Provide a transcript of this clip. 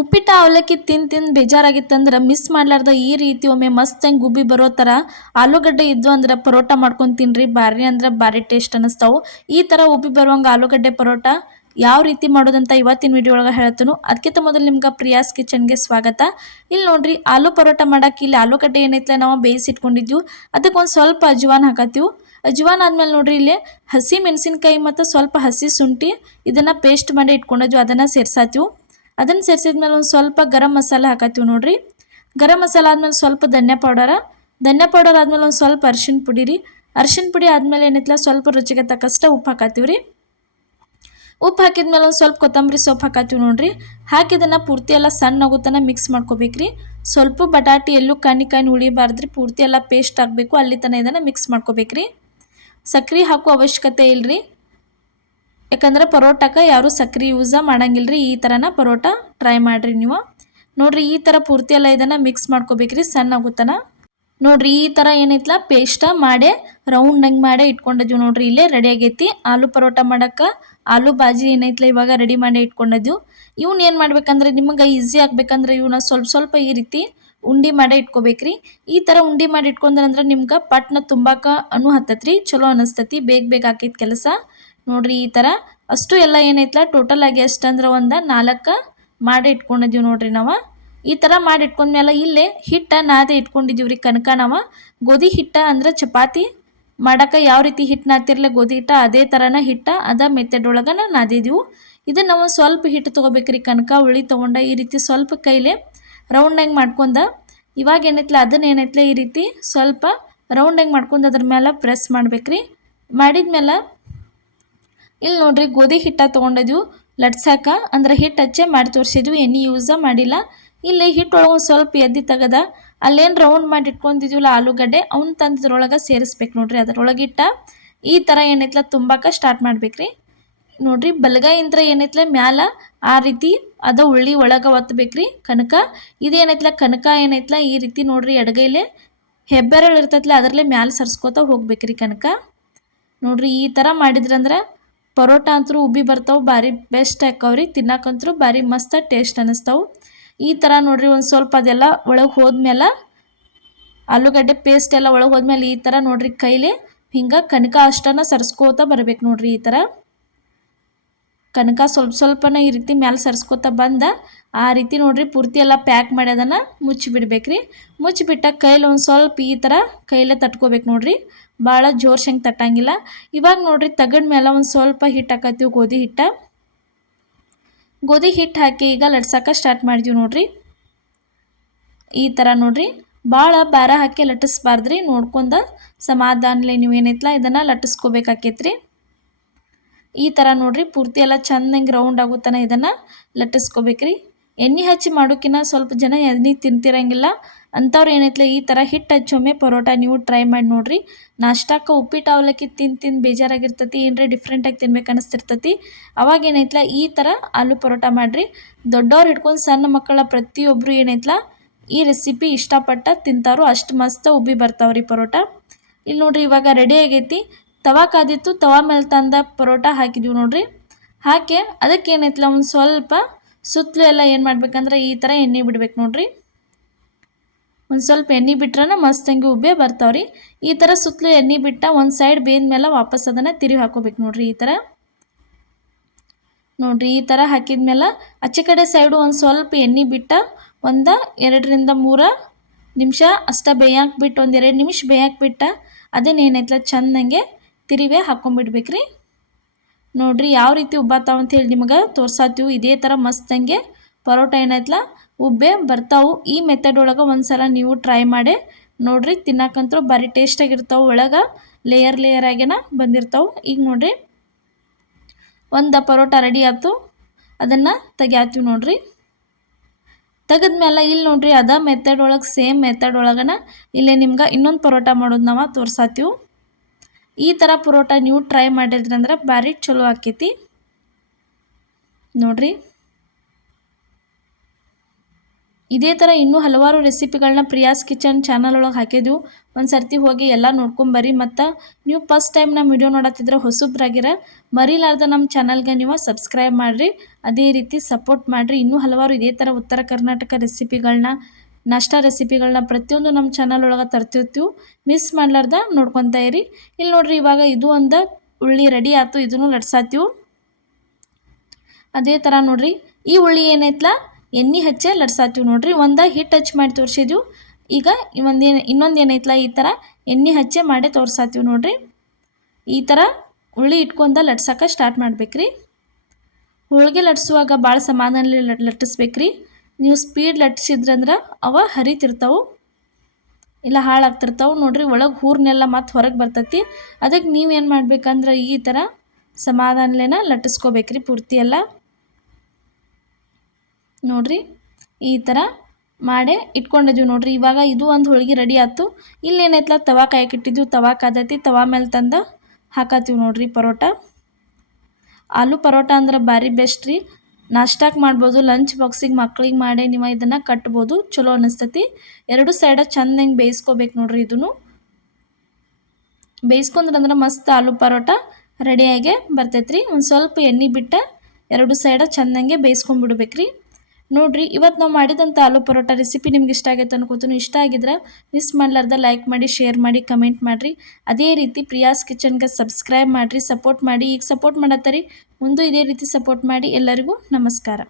ಉಪ್ಪಿಟ್ಟು ಅವಲಕ್ಕಿ ತಿಂದು ಬೇಜಾರಾಗಿತ್ತಂದ್ರೆ ಮಿಸ್ ಮಾಡ್ಲಾರ್ದ ಈ ರೀತಿ ಒಮ್ಮೆ ಮಸ್ತ್ ಗುಬ್ಬಿ ಬರೋ ಥರ ಆಲೂಗಡ್ಡೆ ಇದ್ವು ಅಂದ್ರೆ ಪರೋಟ ಮಾಡ್ಕೊಂಡು ತಿನ್ರಿ. ಭಾರಿ ಅಂದ್ರೆ ಭಾರಿ ಟೇಸ್ಟ್ ಅನ್ನಿಸ್ತಾವು. ಈ ಥರ ಉಬ್ಬಿ ಬರುವಂಗೆ ಆಲೂಗಡ್ಡೆ ಪರೋಟ ಯಾವ ರೀತಿ ಮಾಡೋದಂತ ಇವತ್ತಿನ ವಿಡಿಯೋ ಒಳಗೆ ಹೇಳ್ತೀನಿ. ಅದಕ್ಕಿಂತ ಮೊದಲು ನಿಮ್ಗೆ ಪ್ರಿಯಾಸ್ ಕಿಚನ್ಗೆ ಸ್ವಾಗತ. ಇಲ್ಲಿ ನೋಡ್ರಿ, ಆಲೂ ಪರೋಟ ಮಾಡಕ್ಕೆ ಇಲ್ಲಿ ಆಲೂಗಡ್ಡೆ ಏನೈತೆ ನಾವು ಬೇಯಿಸಿಟ್ಕೊಂಡಿದ್ವಿ. ಅದಕ್ಕೆ ಒಂದು ಸ್ವಲ್ಪ ಅಜ್ವಾನ್ ಹಾಕತ್ತೀವಿ. ಅಜ್ವಾನ್ ಆದ್ಮೇಲೆ ನೋಡ್ರಿ, ಇಲ್ಲಿ ಹಸಿ ಮೆಣಸಿನ್ಕಾಯಿ ಮತ್ತು ಸ್ವಲ್ಪ ಹಸಿ ಶುಂಠಿ ಇದನ್ನು ಪೇಸ್ಟ್ ಮಾಡಿ ಇಟ್ಕೊಂಡಿದ್ವಿ, ಅದನ್ನು ಸೇರ್ಸಾತೀವಿ. ಅದನ್ನು ಸೇರಿಸಿದ್ಮೇಲೆ ಒಂದು ಸ್ವಲ್ಪ ಗರಂ ಮಸಾಲೆ ಹಾಕತ್ತೀವಿ ನೋಡ್ರಿ. ಗರಂ ಮಸಾಲೆ ಆದಮೇಲೆ ಸ್ವಲ್ಪ ಧನ್ಯ ಪೌಡರ್ ಆದಮೇಲೆ ಒಂದು ಸ್ವಲ್ಪ ಅರ್ಶಿಣ ಪುಡಿ ರೀ. ಅರ್ಶಿಣ ಪುಡಿ ಆದಮೇಲೆ ಏನೈತಿಲ್ಲ ಸ್ವಲ್ಪ ರುಚಿಗೆ ತಕ್ಕಷ್ಟು ಉಪ್ಪು ಹಾಕತ್ತೀವಿ ರೀ. ಉಪ್ಪು ಹಾಕಿದ್ಮೇಲೆ ಒಂದು ಸ್ವಲ್ಪ ಕೊತ್ತಂಬರಿ ಸೊಪ್ಪು ಹಾಕತ್ತೀವಿ ನೋಡ್ರಿ. ಹಾಕಿದನ್ನು ಪೂರ್ತಿ ಎಲ್ಲ ಸಣ್ಣ ಆಗುತ್ತಾನ ಮಿಕ್ಸ್ ಮಾಡ್ಕೋಬೇಕ್ರಿ. ಸ್ವಲ್ಪ ಬಟಾಟಿ ಎಲ್ಲೂ ಕಾಣಿ ಉಳಿಬಾರ್ದ್ರಿ, ಪೂರ್ತಿ ಎಲ್ಲ ಪೇಸ್ಟ್ ಆಗಬೇಕು, ಅಲ್ಲಿ ತನಕ ಇದನ್ನು ಮಿಕ್ಸ್ ಮಾಡ್ಕೋಬೇಕ್ರಿ. ಸಕ್ರೆ ಹಾಕೋ ಅವಶ್ಯಕತೆ ಇಲ್ಲರಿ, ಯಾಕಂದ್ರೆ ಪರೋಟಕ್ಕೆ ಯಾರೂ ಸಕ್ರೆ ಯೂಸ ಮಾಡಂಗಿಲ್ರಿ. ಈ ಥರನ ಪರೋಟ ಟ್ರೈ ಮಾಡಿರಿ ನೀವು. ನೋಡಿರಿ, ಈ ಥರ ಪೂರ್ತಿ ಎಲ್ಲ ಇದನ್ನು ಮಿಕ್ಸ್ ಮಾಡ್ಕೋಬೇಕ್ರಿ ಸಣ್ಣ ಆಗುತ್ತಾನ. ನೋಡಿರಿ, ಈ ಥರ ಏನೈತಲ್ಲ ಪೇಸ್ಟ ಮಾಡಿ ರೌಂಡಂಗೆ ಮಾಡಿ ಇಟ್ಕೊಂಡಿದ್ವಿ ನೋಡಿರಿ. ಇಲ್ಲೇ ರೆಡಿ ಆಗೈತಿ ಆಲೂ ಪರೋಟ ಮಾಡೋಕ್ಕೆ. ಆಲೂ ಬಾಜಿ ಏನೈತಲ್ಲ ಇವಾಗ ರೆಡಿ ಮಾಡಿ ಇಟ್ಕೊಂಡಿದ್ವಿ. ಇವ್ನ ಏನು ಮಾಡ್ಬೇಕಂದ್ರೆ ನಿಮಗೆ ಈಸಿ ಆಗಬೇಕಂದ್ರೆ ಇವನ್ನ ಸ್ವಲ್ಪ ಈ ರೀತಿ ಉಂಡೆ ಮಾಡಿ ಇಟ್ಕೋಬೇಕ್ರಿ. ಈ ಥರ ಉಂಡೆ ಮಾಡಿ ಇಟ್ಕೊಂಡ್ರಂದ್ರೆ ನಿಮ್ಗೆ ಪಟ್ನ ತುಂಬಾಕ ಹತ್ತತ್ರಿ, ಚಲೋ ಅನ್ನಿಸ್ತತಿ, ಬೇಗ ಆಕೈತಿ ಕೆಲಸ. ನೋಡ್ರಿ, ಈ ಥರ ಅಷ್ಟು ಎಲ್ಲ ಏನೈತಲ್ಲ ಟೋಟಲ್ ಆಗಿ ಎಷ್ಟಂದ್ರೆ ಒಂದು 4 ಮಾಡಿ ಇಟ್ಕೊಂಡಿದ್ದೀವಿ ನೋಡ್ರಿ ನಾವು. ಈ ಥರ ಮಾಡಿ ಇಟ್ಕೊಂಡ್ಮೇಲೆ ಇಲ್ಲೇ ಹಿಟ್ಟ ನಾದೆ ಇಟ್ಕೊಂಡಿದ್ದೀವಿ ರೀ. ಕನಕ ನಾವು ಗೋಧಿ ಹಿಟ್ಟ ಅಂದ್ರೆ ಚಪಾತಿ ಮಾಡೋಕೆ ಯಾವ ರೀತಿ ಹಿಟ್ಟು ನಾತಿರ್ಲೆ ಗೋಧಿ ಹಿಟ್ಟ, ಅದೇ ಥರನ ಹಿಟ್ಟ ಅದ ಮೆಥಡ್ ಒಳಗೆ ನಾದಿದ್ದೀವಿ. ಇದನ್ನು ನಾವು ಸ್ವಲ್ಪ ಹಿಟ್ಟು ತೊಗೋಬೇಕ್ರಿ. ಕನಕ ಉಳಿ ತೊಗೊಂಡ ಈ ರೀತಿ ಸ್ವಲ್ಪ ಕೈಲೇ ರೌಂಡಂಗೆ ಮಾಡ್ಕೊಂಡ, ಇವಾಗ ಏನೈತಲ್ಲ ಅದನ್ನ ಏನೈತಲ್ಲ ಈ ರೀತಿ ಸ್ವಲ್ಪ ರೌಂಡಂಗೆ ಮಾಡ್ಕೊಂಡು ಅದ್ರ ಮೇಲೆ ಪ್ರೆಸ್ ಮಾಡ್ಬೇಕ್ರಿ. ಮಾಡಿದ್ಮೇಲೆ ಇಲ್ಲಿ ನೋಡ್ರಿ, ಗೋಧಿ ಹಿಟ್ಟ ತೊಗೊಂಡಿದ್ವಿ ಲಟ್ಸಾಕ, ಅಂದ್ರೆ ಹಿಟ್ಟು ಹಚ್ಚೆ ಮಾಡಿ ತೋರಿಸಿದ್ವಿ, ಎಣ್ಣೆ ಯೂಸ ಮಾಡಿಲ್ಲ. ಇಲ್ಲಿ ಹಿಟ್ಟೊಳಗೆ ಒಂದು ಸ್ವಲ್ಪ ಎದ್ದು ತೆಗದ ಅಲ್ಲೇನು ರೌಂಡ್ ಮಾಡಿ ಇಟ್ಕೊಂಡಿದ್ವಿಲ್ಲ ಆಲೂಗಡ್ಡೆ, ಅವ್ನು ತಂದಿದ್ರೊಳಗೆ ಸೇರಿಸ್ಬೇಕು ನೋಡ್ರಿ. ಅದರೊಳಗಿಟ್ಟ ಈ ಥರ ಏನೈತಲ್ಲ ತುಂಬಾಕ ಸ್ಟಾರ್ಟ್ ಮಾಡ್ಬೇಕ್ರಿ. ನೋಡ್ರಿ, ಬಲಗೈಯಿಂದ ಏನೈತಲ್ಲ ಮ್ಯಾಲ ಆ ರೀತಿ ಅದ ಉಳ್ಳಿ ಒಳಗೆ ಒತ್ತಬೇಕ್ರಿ ಕನಕ. ಇದೇನೈತಲ್ಲ ಕನಕ ಏನೈತಲ್ಲ ಈ ರೀತಿ ನೋಡ್ರಿ, ಎಡಗೈಲೆ ಹೆಬ್ಬೆರಳು ಇರ್ತೈತಲ್ಲ ಅದರಲ್ಲೇ ಮ್ಯಾಲೆ ಸರ್ಸ್ಕೋತ ಹೋಗ್ಬೇಕ್ರಿ ಕನಕ. ನೋಡ್ರಿ, ಈ ಥರ ಮಾಡಿದ್ರಂದ್ರೆ ಪರೋಟ ಅಂತೂ ಉಬ್ಬಿ ಬರ್ತಾವೆ, ಭಾರಿ ಬೆಸ್ಟ್ ಹಾಕವ್ರಿ. ತಿನ್ನಕ್ಕಂತೂ ಭಾರಿ ಮಸ್ತ್ ಟೇಸ್ಟ್ ಅನ್ನಿಸ್ತಾವೆ. ಈ ಥರ ನೋಡ್ರಿ, ಒಂದು ಸ್ವಲ್ಪ ಅದೆಲ್ಲ ಒಳಗೆ ಹೋದ್ಮೇಲೆ ಆಲೂಗಡ್ಡೆ ಪೇಸ್ಟ್ ಎಲ್ಲ ಒಳಗೆ ಹೋದ್ಮೇಲೆ ಈ ಥರ ನೋಡ್ರಿ ಕೈಲಿ ಹಿಂಗೆ ಕನಕ ಅಷ್ಟನ್ನು ಸರ್ಸ್ಕೋತ ಬರ್ಬೇಕು ನೋಡ್ರಿ. ಈ ಥರ ಕನಕ ಸ್ವಲ್ಪನ ಈ ರೀತಿ ಮ್ಯಾಲೆ ಸರ್ಸ್ಕೋತ ಬಂದ ಆ ರೀತಿ ನೋಡ್ರಿ ಪೂರ್ತಿ ಎಲ್ಲ ಪ್ಯಾಕ್ ಮಾಡಿ ಅದನ್ನು ಮುಚ್ಚಿಬಿಡ್ಬೇಕ್ರಿ. ಮುಚ್ಚಿಬಿಟ್ಟ ಕೈಲಿ ಒಂದು ಸ್ವಲ್ಪ ಈ ಥರ ಕೈಲೇ ತಟ್ಕೋಬೇಕು ನೋಡ್ರಿ, ಭಾಳ ಜೋರ್ಸಂಗೆ ತಟ್ಟಂಗಿಲ್ಲ. ಇವಾಗ ನೋಡ್ರಿ ತಗಡ ಮೇಲೆ ಒಂದು ಸ್ವಲ್ಪ ಹಿಟ್ಟು ಹಾಕತ್ತೀವಿ, ಗೋಧಿ ಹಿಟ್ಟು ಹಾಕಿ ಈಗ ಲಟ್ಸಕ್ಕೆ ಸ್ಟಾರ್ಟ್ ಮಾಡಿದ್ವಿ ನೋಡ್ರಿ. ಈ ಥರ ನೋಡ್ರಿ, ಭಾಳ ಭಾರ ಹಾಕಿ ಲಟ್ಟಿಸ್ಬಾರ್ದ್ರಿ, ನೋಡ್ಕೊಂಡ ಸಮಾಧಾನಲೆ ನೀವು ಏನೈತಲ್ಲ ಇದನ್ನು ಲಟ್ಟಿಸ್ಕೋಬೇಕಾಕೈತ್ರಿ. ಈ ಥರ ನೋಡ್ರಿ ಪೂರ್ತಿ ಎಲ್ಲ ಚೆಂದಂಗೆ ರೌಂಡ್ ಆಗುತ್ತಾನ ಇದನ್ನು ಲಟ್ಟಿಸ್ಕೋಬೇಕ್ರಿ. ಎಣ್ಣೆ ಹಚ್ಚಿ ಮಾಡೋಕ್ಕಿಂತ ಸ್ವಲ್ಪ ಜನ ಎಣ್ಣೆ ತಿಂತಿರಂಗಿಲ್ಲ ಅಂಥವ್ರು ಏನೈತಲ್ಲ ಈ ಥರ ಹಿಟ್ಟು ಹಚ್ಚೊಮ್ಮೆ ಪರೋಟ ನೀವು ಟ್ರೈ ಮಾಡಿ ನೋಡ್ರಿ. ನಾಷ್ಟಕ್ಕೆ ಉಪ್ಪಿಟ್ಟು ಅವಲಕ್ಕಿ ತಿಂದು ಬೇಜಾರಾಗಿರ್ತತಿ, ಏನರೇ ಡಿಫ್ರೆಂಟಾಗಿ ತಿನ್ಬೇಕು ಅನ್ನಿಸ್ತಿರ್ತತಿ. ಅವಾಗ ಏನೈತಲ್ಲ ಈ ಥರ ಆಲೂ ಪರೋಟ ಮಾಡಿರಿ. ದೊಡ್ಡವ್ರು ಹಿಡ್ಕೊಂಡು ಸಣ್ಣ ಮಕ್ಕಳ ಪ್ರತಿಯೊಬ್ಬರು ಏನೈತಲ್ಲ ಈ ರೆಸಿಪಿ ಇಷ್ಟಪಟ್ಟ ತಿಂತಾರೋ ಅಷ್ಟು ಮಸ್ತ್ ಉಬ್ಬಿ ಬರ್ತಾವ್ರಿ ಪರೋಟ. ಇಲ್ಲಿ ನೋಡ್ರಿ, ಇವಾಗ ರೆಡಿ ಆಗೈತಿ. ತವಾ ಕಾದಿತ್ತು, ತವಾ ಮೇಲೆ ತಂದ ಪರೋಟ ಹಾಕಿದ್ವಿ ನೋಡ್ರಿ. ಹಾಕಿ ಅದಕ್ಕೆ ಏನೈತಲ್ಲ ಒಂದು ಸ್ವಲ್ಪ ಸುತ್ತಲೂ ಎಲ್ಲ ಏನು ಮಾಡ್ಬೇಕಂದ್ರೆ ಈ ಥರ ಎಣ್ಣೆ ಬಿಡ್ಬೇಕು ನೋಡ್ರಿ. ಒಂದು ಸ್ವಲ್ಪ ಎಣ್ಣೆ ಬಿಟ್ರೆ ಮಸ್ತಂಗಿ ಉಬ್ಬೆ ಬರ್ತಾವ್ರಿ. ಈ ಥರ ಸುತ್ತಲೂ ಎಣ್ಣೆ ಬಿಟ್ಟ ಒಂದು ಸೈಡ್ ಬೇಂದ ಮೇಲೆ ವಾಪಸ್ ಅದನ್ನು ತಿರುವಿ ಹಾಕೋಬೇಕು ನೋಡ್ರಿ. ಈ ಥರ ನೋಡ್ರಿ, ಈ ಥರ ಹಾಕಿದ್ಮೇಲೆ ಆಚೆ ಕಡೆ ಸೈಡು ಒಂದು ಸ್ವಲ್ಪ ಎಣ್ಣೆ ಬಿಟ್ಟ ಒಂದು 2-3 ನಿಮಿಷ ಅಷ್ಟ ಬೇಯಕ್ಕೆ ಬಿಟ್ಟು, ಒಂದು 2 ನಿಮಿಷ ಬೇಯಕ್ಕೆ ಬಿಟ್ಟ ಅದನ್ನೇನೈತಲ್ಲ ಚೆಂದಂಗೆ ತಿರುವಿ ಹಾಕೊಂಡ್ಬಿಡ್ಬೇಕ್ರಿ. ನೋಡ್ರಿ ಯಾವ ರೀತಿ ಉಬ್ಬಾತಾವ ಅಂತೇಳಿ ನಿಮಗೆ ತೋರ್ಸಾತೀವಿ. ಇದೇ ಥರ ಮಸ್ತಂಗೆ ಪರೋಟ ಏನೈತಲ್ಲ ಉಬ್ಬೆ ಬರ್ತಾವೆ. ಈ ಮೆಥಡ್ ಒಳಗೆ ಒಂದು ಸಲ ನೀವು ಟ್ರೈ ಮಾಡಿ ನೋಡ್ರಿ, ತಿನ್ನಕ್ಕಂತೂ ಭಾರಿ ಟೇಸ್ಟಾಗಿರ್ತಾವೆ. ಒಳಗೆ ಲೇಯರ್ ಆಗೇನ ಬಂದಿರ್ತಾವೆ. ಈಗ ನೋಡ್ರಿ ಒಂದು ಪರೋಟ ರೆಡಿ ಆಯ್ತು, ಅದನ್ನು ತೆಗಿಯಾತೀವಿ ನೋಡ್ರಿ. ತೆಗೆದ್ಮೇಲೆ ಇಲ್ಲಿ ನೋಡ್ರಿ ಅದ ಮೆಥಡ್ ಒಳಗೆ ಸೇಮ್ ಮೆಥಡ್ ಒಳಗನ ಇಲ್ಲೇ ನಿಮ್ಗೆ ಇನ್ನೊಂದು ಪರೋಟ ಮಾಡೋದು ನಾವು ತೋರ್ಸಾತೀವಿ. ಈ ಥರ ಪರೋಟ ನೀವು ಟ್ರೈ ಮಾಡಿದ್ರಂದ್ರೆ ಭಾರಿ ಚಲೋ ಆಕೈತಿ ನೋಡ್ರಿ. ಇದೇ ಥರ ಇನ್ನೂ ಹಲವಾರು ರೆಸಿಪಿಗಳನ್ನ ಪ್ರಿಯಾಸ್ ಕಿಚನ್ ಚಾನಲ್ ಒಳಗೆ ಹಾಕಿದ್ವು. ಒಂದು ಸರ್ತಿ ಹೋಗಿ ಎಲ್ಲ ನೋಡ್ಕೊಂಬರ್ರಿ. ಮತ್ತು ನೀವು ಫಸ್ಟ್ ಟೈಮ್ ನಮ್ಮ ವಿಡಿಯೋ ನೋಡತ್ತಿದ್ರೆ ಹೊಸಬ್ರಾಗಿರ ಮರಿಲಾರ್ದ ನಮ್ಮ ಚಾನಲ್ಗೆ ನೀವು ಸಬ್ಸ್ಕ್ರೈಬ್ ಮಾಡಿರಿ. ಅದೇ ರೀತಿ ಸಪೋರ್ಟ್ ಮಾಡಿರಿ. ಇನ್ನೂ ಹಲವಾರು ಇದೇ ಥರ ಉತ್ತರ ಕರ್ನಾಟಕ ರೆಸಿಪಿಗಳನ್ನ, ನಾಷ್ಟಾ ರೆಸಿಪಿಗಳನ್ನ ಪ್ರತಿಯೊಂದು ನಮ್ಮ ಚಾನಲ್ ಒಳಗೆ ತರ್ತಿರ್ತೀವಿ. ಮಿಸ್ ಮಾಡ್ಲಾರ್ದ ನೋಡ್ಕೊತಾ ಇರಿ. ಇಲ್ಲಿ ನೋಡ್ರಿ, ಇವಾಗ ಇದು ಒಂದು ಉಳ್ಳಿ ರೆಡಿ ಆಯ್ತು. ಇದನ್ನು ಲಟ್ಸಾತೀವಿ. ಅದೇ ಥರ ನೋಡ್ರಿ, ಈ ಉಳ್ಳಿ ಏನೈತಲ್ಲ ಎಣ್ಣೆ ಹಚ್ಚೆ ಲಟ್ಸಾತೀವಿ ನೋಡ್ರಿ. ಒಂದು ಹಿಟ್ಟು ಹಚ್ಚಿ ಮಾಡಿ ತೋರಿಸಿದ್ವಿ. ಈಗ ಇನ್ನೊಂದು ಏನೈತಲ್ಲ ಈ ಥರ ಎಣ್ಣೆ ಹಚ್ಚೆ ಮಾಡಿ ತೋರ್ಸಾತೀವಿ ನೋಡ್ರಿ. ಈ ಥರ ಉಳ್ಳಿ ಇಟ್ಕೊಂಡ ಲಟ್ಸಕ್ಕೆ ಸ್ಟಾರ್ಟ್ ಮಾಡ್ಬೇಕ್ರಿ. ಹೋಳಿಗೆ ಲಟ್ಸುವಾಗ ಭಾಳ ಸಮಾಧಾನಲಿ ಲಟ್ಟಿಸ್ಬೇಕ್ರಿ. ನೀವು ಸ್ಪೀಡ್ ಲಟ್ಸಿದ್ರಂದ್ರೆ ಅವ ಹರಿತಿರ್ತಾವೆ, ಇಲ್ಲ ಹಾಳಾಗ್ತಿರ್ತಾವೆ ನೋಡ್ರಿ. ಒಳಗೆ ಹೂರ್ನೆಲ್ಲ ಮತ್ತು ಹೊರಗೆ ಬರ್ತೈತಿ. ಅದಕ್ಕೆ ನೀವೇನು ಮಾಡ್ಬೇಕಂದ್ರೆ ಈ ಥರ ಸಮಾಧಾನಲೇನ ಲಟ್ಟಿಸ್ಕೋಬೇಕ್ರಿ ಪೂರ್ತಿ ಎಲ್ಲ. ನೋಡ್ರಿ, ಈ ಥರ ಮಾಡೇ ಇಟ್ಕೊಂಡಿದ್ದೀವಿ ನೋಡ್ರಿ. ಇವಾಗ ಇದು ಒಂದು ಹೋಳಿಗೆ ರೆಡಿ ಆಯ್ತು. ಇಲ್ಲೇನೈತಲ್ಲ ತವಾ ಕಾಯಕ್ಕಿಟ್ಟಿದ್ವಿ. ತವಾ ಕಾದೈತಿ. ತವಾ ಮೇಲೆ ತಂದು ಹಾಕತ್ತೀವಿ ನೋಡ್ರಿ ಪರೋಟ. ಆಲೂ ಪರೋಟ ಅಂದ್ರೆ ಭಾರಿ ಬೆಸ್ಟ್ ರೀ. ನಾಷ್ಟಾಕ್ಕೆ ಮಾಡ್ಬೋದು, ಲಂಚ್ ಬಾಕ್ಸಿಗೆ ಮಕ್ಳಿಗೆ ಮಾಡಿ ನೀವು ಇದನ್ನು ಕಟ್ಬೋದು. ಚಲೋ ಅನ್ನಿಸ್ತೈತಿ. ಎರಡು ಸೈಡ ಚೆಂದಂಗೆ ಬೇಯಿಸ್ಕೋಬೇಕು ನೋಡ್ರಿ. ಇದನ್ನು ಬೇಯಿಸ್ಕೊಂಡ್ರಂದ್ರೆ ಮಸ್ತ್ ಆಲೂ ಪರೋಟ ರೆಡಿಯಾಗೆ ಬರ್ತೈತ್ರಿ. ಒಂದು ಸ್ವಲ್ಪ ಎಣ್ಣೆ ಬಿಟ್ಟು ಎರಡು ಸೈಡ ಚೆಂದಂಗೆ ಬೇಯಿಸ್ಕೊಂಡ್ಬಿಡ್ಬೇಕ್ರಿ. ನೋಡ್ರಿ, ಇವತ್ತು ನಾವು ಮಾಡಿದಂಥ ಆಲೂ ಪರೋಟ ರೆಸಿಪಿ ನಿಮ್ಗೆ ಇಷ್ಟ ಆಗೈತೆ ಅನ್ಕೋತೀನಿ. ಇಷ್ಟ ಆಗಿದ್ರೆ ಮಿಸ್ ಮಾಡ್ಲಾರ್ದ ಲೈಕ್ ಮಾಡಿ, ಶೇರ್ ಮಾಡಿ, ಕಮೆಂಟ್ ಮಾಡಿರಿ. ಅದೇ ರೀತಿ ಪ್ರಿಯಾಸ್ ಕಿಚನ್ಗೆ ಸಬ್ಸ್ಕ್ರೈಬ್ ಮಾಡಿರಿ, ಸಪೋರ್ಟ್ ಮಾಡಿ. ಈಗ ಸಪೋರ್ಟ್ ಮಾಡತ್ತರಿ, ಮುಂದೆ ಇದೇ ರೀತಿ ಸಪೋರ್ಟ್ ಮಾಡಿ. ಎಲ್ಲರಿಗೂ ನಮಸ್ಕಾರ.